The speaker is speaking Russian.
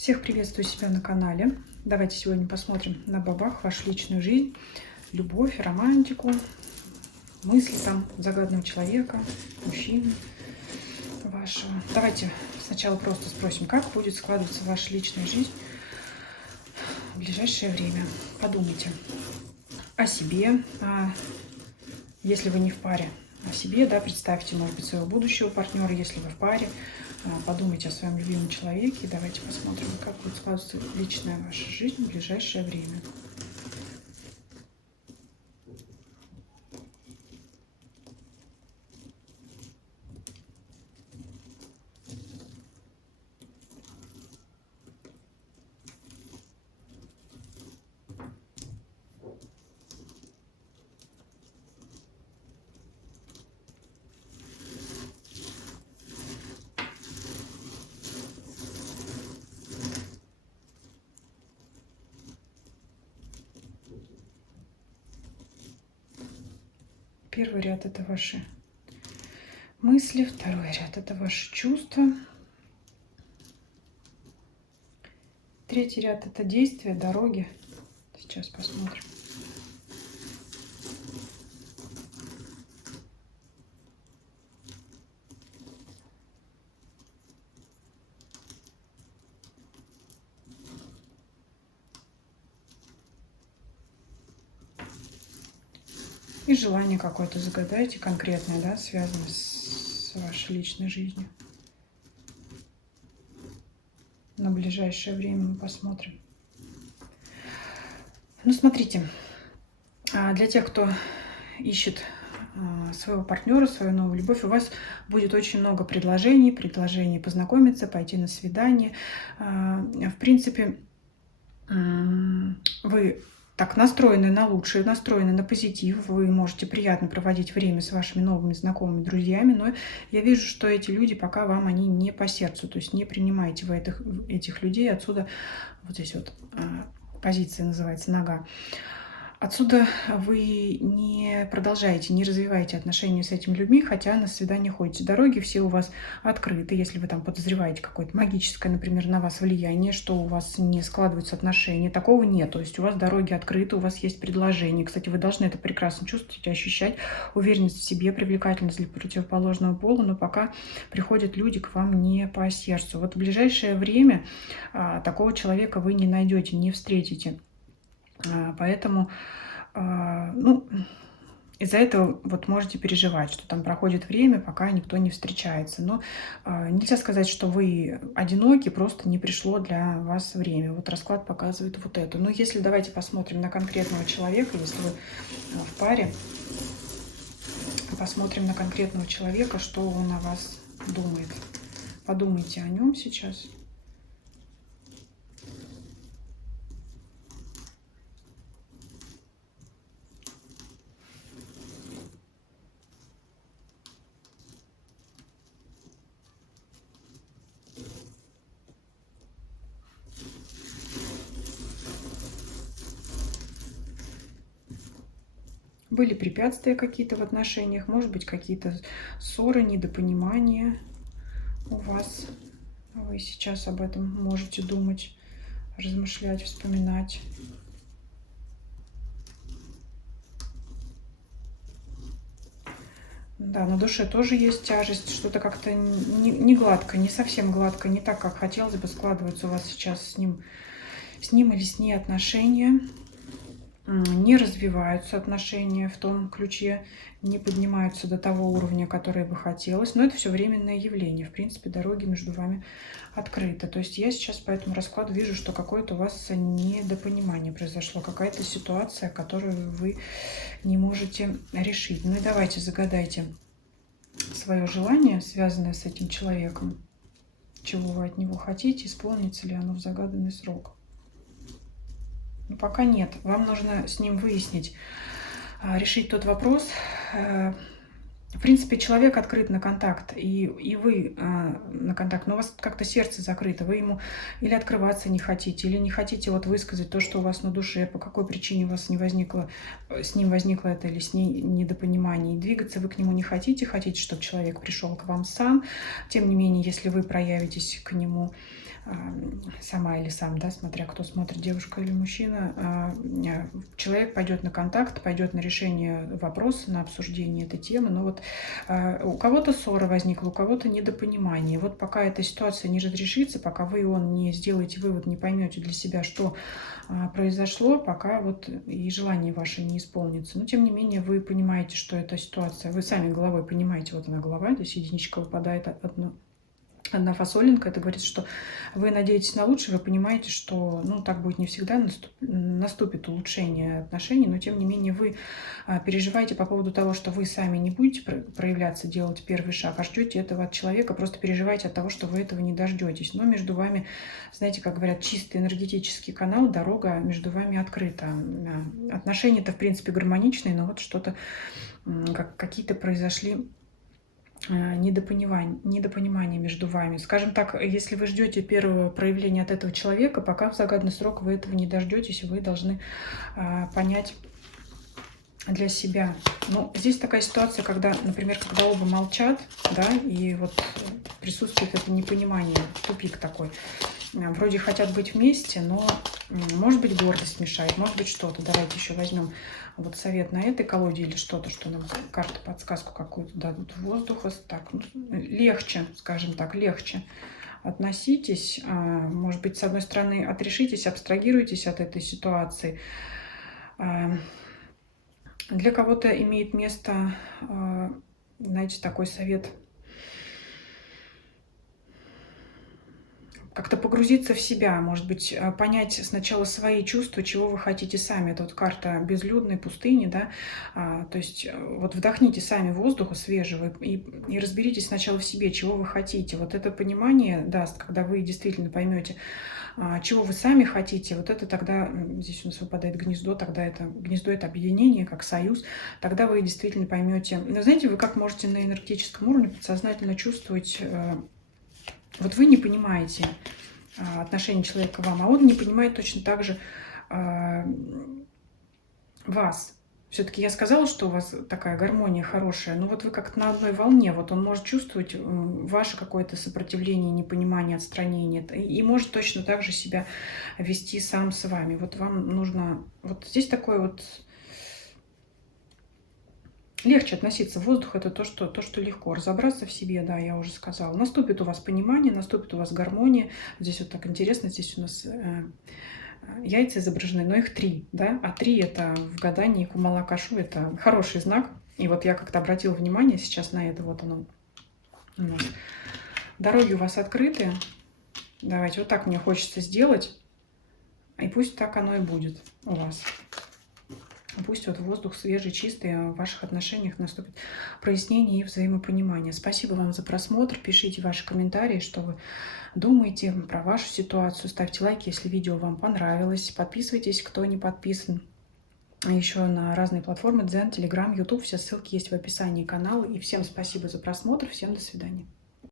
Всех приветствую себя на канале. Давайте сегодня посмотрим на бабах вашу личную жизнь, любовь, романтику, мысли там загаданного человека, мужчины вашего. Давайте сначала просто спросим, как будет складываться ваша личная жизнь в ближайшее время. Подумайте о себе, если вы не в паре, о себе, да, представьте, может быть, своего будущего партнера, если вы в паре. Подумайте о своем любимом человеке и давайте посмотрим, как будет складываться личная ваша жизнь в ближайшее время. Первый ряд — это ваши мысли, второй ряд — это ваши чувства, третий ряд — это действия, дороги. Сейчас посмотрим. И желание какое-то загадайте конкретное, да, связанное с вашей личной жизнью. На ближайшее время мы посмотрим. Ну, смотрите, для тех, кто ищет своего партнера, свою новую любовь, у вас будет очень много предложений познакомиться, пойти на свидание. В принципе, вы так настроены на лучшее, настроены на позитив, вы можете приятно проводить время с вашими новыми знакомыми, друзьями, но я вижу, что эти люди пока вам они не по сердцу, то есть не принимаете вы этих людей. Отсюда вот здесь вот позиция называется нога. Отсюда вы не продолжаете, не развиваете отношения с этими людьми, хотя на свидание ходите. Дороги все у вас открыты. Если вы там подозреваете какое-то магическое, например, на вас влияние, что у вас не складываются отношения, такого нет. То есть у вас дороги открыты, у вас есть предложение. Кстати, вы должны это прекрасно чувствовать, ощущать, уверенность в себе, привлекательность для противоположного пола, но пока приходят люди к вам не по сердцу. Вот в ближайшее время такого человека вы не найдете, не встретите. Поэтому, ну, из-за этого вот можете переживать, что там проходит время, пока никто не встречается. Но нельзя сказать, что вы одиноки, просто не пришло для вас время. Вот расклад показывает вот это. Но если давайте посмотрим на конкретного человека, если вы в паре, посмотрим на конкретного человека, что он о вас думает. Подумайте о нем сейчас. Были препятствия какие-то в отношениях, может быть, какие-то ссоры, недопонимания у вас. Вы сейчас об этом можете думать, размышлять, вспоминать. Да, на душе тоже есть тяжесть, что-то как-то не гладко, не совсем гладко, не так, как хотелось бы, складываются у вас сейчас с ним или с ней отношения. Не развиваются отношения в том ключе, не поднимаются до того уровня, который бы хотелось. Но это все временное явление. В принципе, дороги между вами открыты. То есть я сейчас по этому раскладу вижу, что какое-то у вас недопонимание произошло, какая-то ситуация, которую вы не можете решить. Ну и давайте загадайте свое желание, связанное с этим человеком. Чего вы от него хотите, исполнится ли оно в загаданный срок. Но пока нет. Вам нужно с ним выяснить, решить тот вопрос. В принципе, человек открыт на контакт, и вы на контакт, но у вас как-то сердце закрыто. Вы ему или открываться не хотите, или не хотите вот высказать то, что у вас на душе, по какой причине у вас не возникло, с ним возникло это или с ней недопонимание. И двигаться вы к нему не хотите, хотите, чтобы человек пришел к вам сам. Тем не менее, если вы проявитесь к нему сама или сам, да, смотря кто смотрит, девушка или мужчина, человек пойдет на контакт, пойдет на решение вопроса, на обсуждение этой темы. Но вот у кого-то ссора возникла, у кого-то недопонимание. Вот пока эта ситуация не разрешится, пока вы и он не сделаете вывод, не поймете для себя, что произошло, пока вот и желание ваше не исполнится. Но тем не менее вы понимаете, что эта ситуация, вы сами головой понимаете, вот она голова, здесь единичка выпадает одна фасолинка, это говорит, что вы надеетесь на лучшее, вы понимаете, что так будет не всегда, наступит улучшение отношений, но тем не менее вы переживаете по поводу того, что вы сами не будете проявляться, делать первый шаг, а ждете этого от человека, просто переживаете от того, что вы этого не дождетесь. Но между вами, знаете, как говорят, чистый энергетический канал, дорога между вами открыта. Отношения-то, в принципе, гармоничные, но вот что-то, какие-то произошли недопонимание между вами. Скажем так, если вы ждете первого проявления от этого человека, пока в загаданный срок вы этого не дождетесь, вы должны понять для себя. Ну, здесь такая ситуация, когда, например, когда оба молчат, да, и вот присутствует это непонимание, тупик такой. Вроде хотят быть вместе, но, может быть, гордость мешает, может быть, что-то. Давайте еще возьмем вот совет на этой колоде или что-то, что нам карты подсказку какую-то дадут. Воздуха, так, легче, скажем так, легче относитесь. Может быть, с одной стороны, отрешитесь, абстрагируйтесь от этой ситуации. Для кого-то имеет место, знаете, такой совет – как-то погрузиться в себя, может быть, понять сначала свои чувства, чего вы хотите сами. Это вот карта безлюдной пустыни, да, то есть вот вдохните сами воздуха свежего и разберитесь сначала в себе, чего вы хотите. Вот это понимание даст, когда вы действительно поймете, чего вы сами хотите, вот это тогда, здесь у нас выпадает гнездо, тогда это гнездо, это объединение, как союз, тогда вы действительно поймете. Но знаете, вы как можете на энергетическом уровне подсознательно чувствовать. Вот вы не понимаете отношение человека к вам, а он не понимает точно так же вас. Все-таки я сказала, что у вас такая гармония хорошая, но вот вы как-то на одной волне, вот он может чувствовать ваше какое-то сопротивление, непонимание, отстранение, и может точно так же себя вести сам с вами. Вот вам нужно, вот здесь такое вот легче относиться. Воздух – это то, что легко. Разобраться в себе, да, я уже сказала. Наступит у вас понимание, наступит у вас гармония. Здесь вот так интересно, здесь у нас яйца изображены, но их 3, да, а 3 это в гадании Кумала Кашу, это хороший знак. И вот я как-то обратила внимание сейчас на это, вот оно у нас. Дороги у вас открыты. Давайте, вот так мне хочется сделать, и пусть так оно и будет у вас. Пусть вот воздух свежий, чистый, в ваших отношениях наступит прояснение и взаимопонимание. Спасибо вам за просмотр. Пишите ваши комментарии, что вы думаете про вашу ситуацию. Ставьте лайки, если видео вам понравилось. Подписывайтесь, кто не подписан. Еще на разные платформы: Дзен, Телеграм, Ютуб. Все ссылки есть в описании канала. И всем спасибо за просмотр. Всем до свидания.